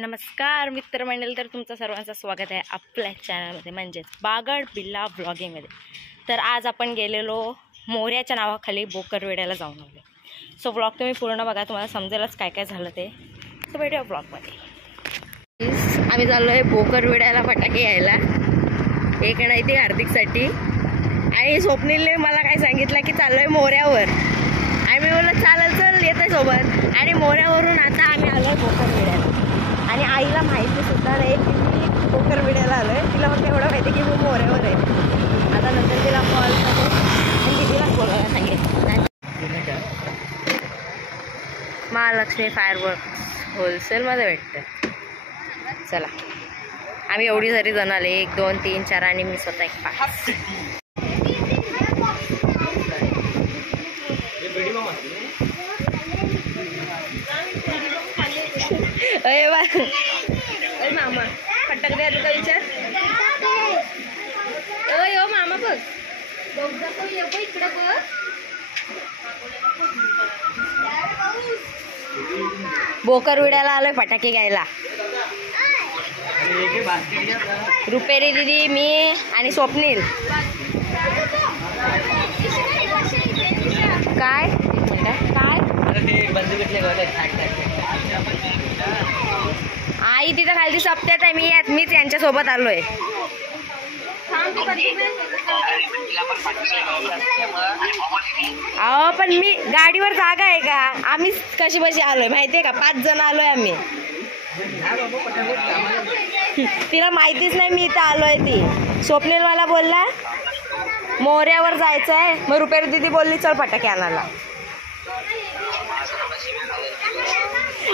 नमस्कार मित्रमंडळी, तर तुमचं सर्वांचं स्वागत आहे आपल्या चॅनलमध्ये म्हणजेच बागड बिल्ला ब्लॉगिंगमध्ये. तर आज आपण गेलेलो मोऱ्याच्या नावाखाली बोकरवेड्याला जाऊन आलो. सो ब्लॉग तुम्ही पूर्ण बघा, तुम्हाला समजेलच काय काय झालं ते. सो भेटूया ब्लॉगमध्ये. आम्ही चाललो आहे बोकरवेड्याला फटाके यायला, एक नाही ते हार्दिकसाठी. आणि स्वप्नीलने मला काय सांगितलं की चाललो आहे मोऱ्यावर. आम्ही बोललो चालेल चल येते सोबत. आणि मोऱ्यावरून आता आम्ही आलो आहे बोकरवेड्याला. आणि आईला माहिती सुद्धा नाही की मी बोकरवेड्याला आलो आहे. तिला फक्त एवढं माहिती की मी मोऱ्यावर आहे. आता नंतर तिला कॉल करेल आणि तिला बोलायला सांगेल. महालक्ष्मी फायरवर्क्स होलसेलमध्ये भेटतं. चला, आम्ही एवढी सारी जण आले, 1 2 3 4 आणि मी स्वतः एक 5. अरे वा, अरे मामा फटक द्या तुझा विचार. अय ओ मामा बघ इकडं बघ. बोकरवेड्याला आलोय फटाके घ्यायला. रुपेरी दिदी, मी आणि स्वप्नील. काय काय आई तिथं खालती सप्त्यात आहे. मीच यांच्यासोबत आलोय. अहो पण मी गाडीवर जागा आहे का? आम्ही कशी बशी आलोय माहितीये का? 5 जण आलोय आम्ही. तिला माहितीच नाही मी इथं आलोय. ती स्वप्नील मला बोलला मोऱ्यावर जायचं आहे. मग रुपेरी दिदी बोलली चल फटाके आणायला,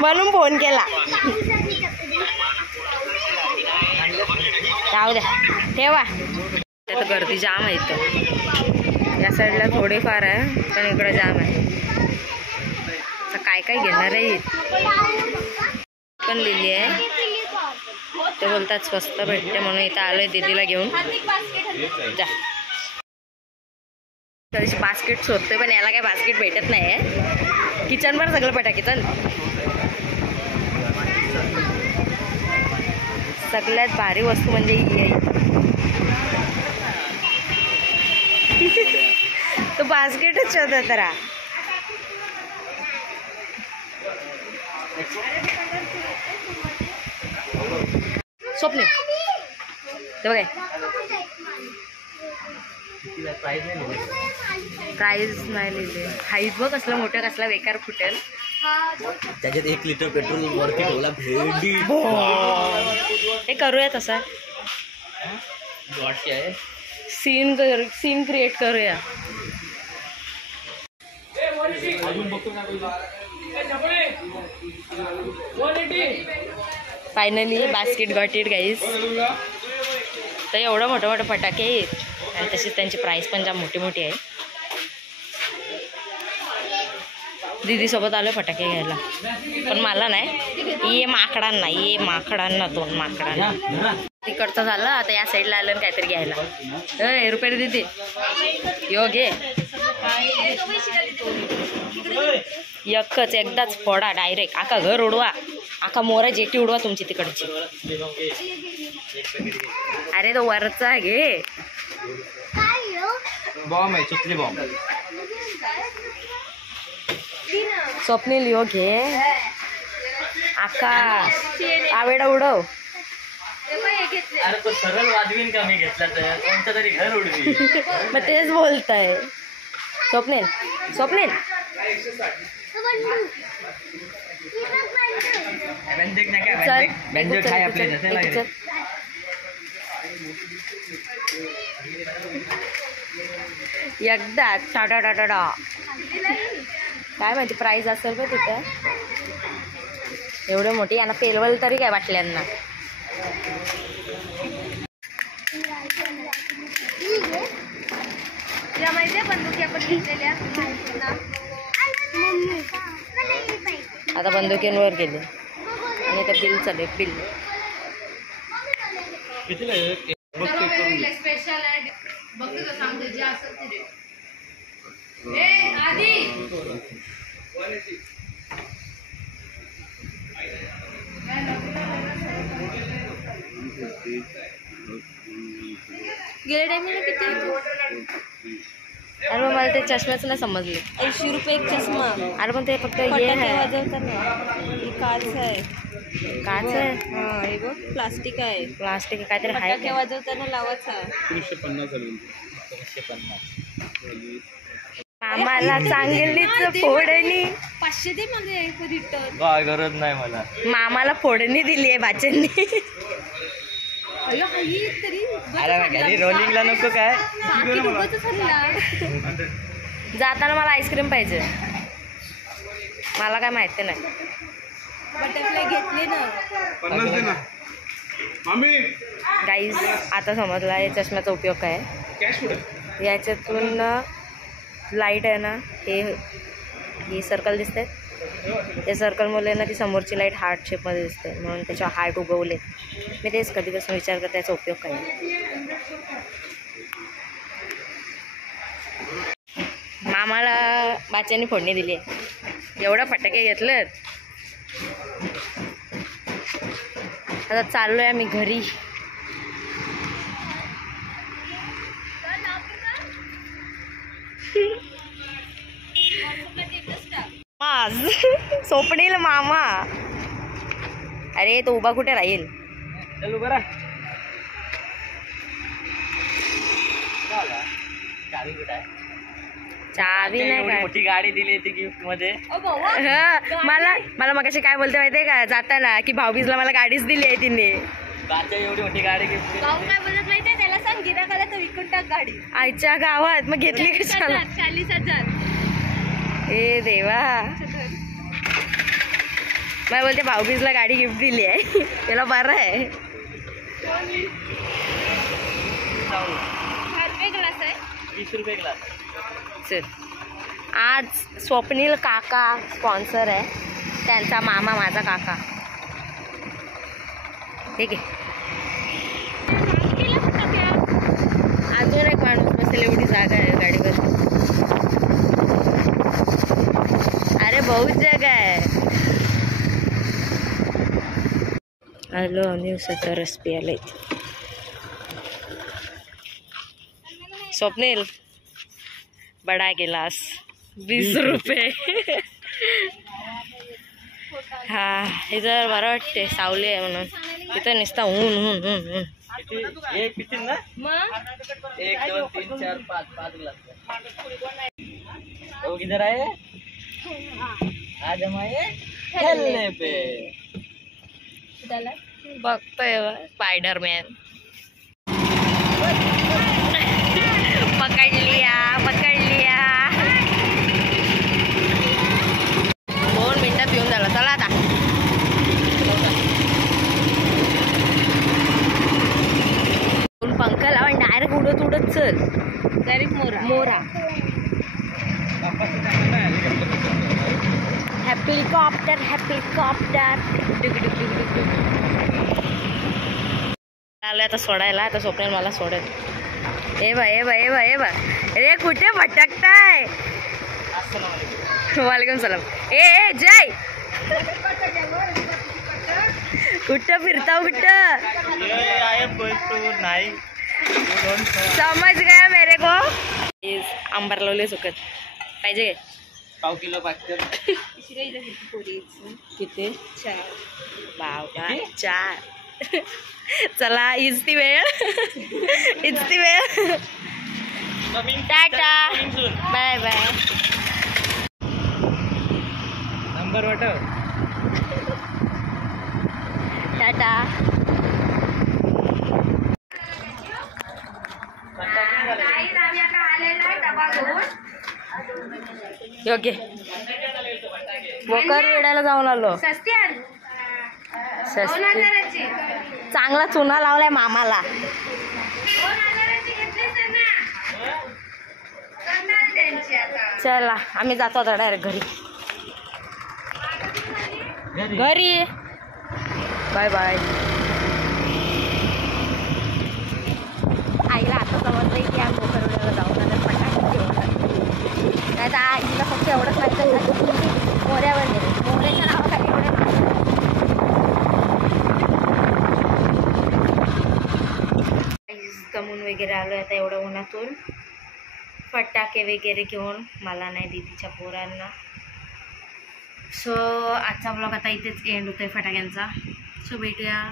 म्हणून फोन केला. जाऊ द्या, ठेवा. तर गर्दी जाम आहे इथं. या साईडला थोडेफार आहे पण इकडं जाम आहे. तर काय काय घेणार आहे पण लिहिली आहे. ते बोलतात स्वस्त भेटते म्हणून इथं आलोय दीदीला घेऊन. जा, तशी बास्केट शोधतोय पण याला काय बास्केट भेटत नाही आहे. किचनवर सगळं फटाके. चल, सगळ्यात भारी वस्तू म्हणजे ही आहे. तो बास्केटच शोधत राहा. स्वप्न ते बघ, प्राईज नाही लिहिले. हाईट बघ कसला मोठा, कसला बेकार फुटेल. त्याच्यात 1 लिटर पेट्रोल वरती ठेवला. भेंडी हे करूया तसा सीन क्रिएट करूया. Finally basket got it guys. तर एवढं मोठं मोठं फटाके आहेत आणि तशीच त्यांची प्राईस पण जाम मोठी मोठी आहे. दीदीसोबत आलो फटाके घ्यायला, पण मला नाही, ये माकडांना, ये माकडांना, 2 माकडांना. तिकडचं झालं, आता या साईडला आलं काहीतरी घ्यायला. रुपेरी दीदी यो घे. एकच एकदाच फोडा डायरेक्ट. आका घर उडवा, आका मोरा जेटी उडवा तुमची तिकडची. अरे तो वरचा घे. बॉम्ब आहे, चुकली बॉम्ब. स्वप्नील यो घे. आका आवेडा उडव. अरे तो सरळ वाजवीन का मी घेतला तर कोणतं तरी घर उडवी. मग तेच बोलताय. स्वप्नील स्वप्नील एकदा टाटा टाटा. काय माहिती प्राईज असेल का तिथं. एवढे मोठी यांना पेलवल तरी काय वाटल्यांना. तुला माहिती आहे बंदुकी आपण घेतलेल्या. आता बंदुकींवर गेले आणि आता बिल चालू आहे. बिल स्पेशल बघतो सांगतो जे असेल ते आधी. गेल्या टायमिंगला किती होती? अरे मग मला ते चष्म्याचं नाही समजले. 80 रुपये एक चष्मा. अरे पण ते फक्त हे फटाके आहे. वाजवताना ही काच आहे. काच आहे, हा हे बघ प्लास्टिक आहे. प्लास्टिक काहीतरी फटाके आहे. वाजवताना लावायचा. 1950 मामाला चांगलीच फोडणी. 500 दे मध्ये रिटर्न. काय गरज नाही मला. मामाला फोडणी दिली आहे बाच्यांनी. अय्यो आई तरी अरे घरी रोलिंगला नको काय. बाकी दोघंच हल्ला. जाताना मला आईस्क्रीम पाहिजे. मला काय माहिती नाही. बटरफ्लाय घेतले ना. गाईज आता समजला या चष्म्याचा उपयोग काय आहे. याच्यातून लाईट आहे ना, हे सर्कल दिसते. त्या सर्कलमुळे ना ती समोरची लाईट हार्ट शेपमध्ये दिसते, म्हणून त्याच्यावर हार्ट उगवले. मी तेच कधीपासून विचार करते त्याचा उपयोग काय आहे. मामाला बाच्यांनी फोडणी दिली आहे. एवढं फटाके घेतलेत. आता चाललोय आम्ही घरी. आज स्वप्नील मामा. अरे तो उभा कुठे राहील. चलो बरा. गाडी कुठे आहे. चावी नाही एवढी काय. मोठी गाडी दिली ती गिफ्ट मध्ये. मला मगाशी काय बोलते माहितीये का जाताना, की भाऊबीजला मला गाडीच दिली आहे तिने. बाच्या एवढी मोठी गाडी गिफ्ट भाऊ काय बोलत माहितीये, त्याला सांग गिराकाला तर विकून टाक गाडी. आईच्या गावात मग घेतली कशाला. 40,000. ए देवा. मला बोलते भाऊबीजला गाडी गिफ्ट दिली आहे. त्याला बरं आहे. 4 ग्लास आहे. 20 रुपये ग्लास. चल, आज स्वप्नील काका स्पॉन्सर आहे. त्यांचा मामा माझा काका. ठीक आहे. अजून एक माणूस बसेल एवढी जागा आहे गाडीवर. अरे बहुत जगा आहे. आलो आम्ही उसाचा रस प्यायला इथे. स्वप्नील बडा गिलास 20 रुपये. हा इथं बरं वाटते, सावली आहे म्हणून. इथं नुसता ऊन ऊन ऊन ऊन. एक पितील ना. मग 1 2 3 4 5 ग्लास. वो किधर आए. आज हम आए खेलने पे. त्याला बघतोय स्पायडरमॅन. पकड लिया. 2 मिनिटात येऊन झालं. चला आता. पंखा लावा डायरेक्ट उडत चल. डायरेक्ट मोरा. हेलिकॉप्टर. आलं आता सोडायला. आता स्वप्नेल मला सोडेल. ए बा. अरे कुठे भटकताय. वालेकुम सलाम. ए जय. कुठं फिरताव कुठं. नाही समझ गया मेरे को. आंबार लावले सुकत पाहिजे. पाव किलो पाहिजे. किती. 4. बाबा 4. चला हीच ती वेळ. Tata bye bye. नंबर वाटव. टाटा. योग्य बोकर वेड्याला जाऊन आलो. सस्ती आण. सस्ती. 2,000ची. चांगला चुना लावलाय मामाला. 2,000ची घेतलीस ना. करणार त्यांची आता. चला आम्ही जातो आता डायरेक्ट घरी. Bye bye. आईला आता समजलंय की आम्ही बोकरवड्याला जाऊन आलं. फटाके घेऊन नाही तर आईला फक्त एवढंच माहिती आहे मोऱ्यावर गेले. मोऱ्याच्या नावाखाली एवढे दमून वगैरे आलो आहे आता एवढ्या उन्हातून. फटाके वगैरे घेऊन, मला नाही दीदीच्या पोरांना. सो आजचा ब्लॉग आता इथेच एंड होतोय फटाक्यांचा. सो भेटूया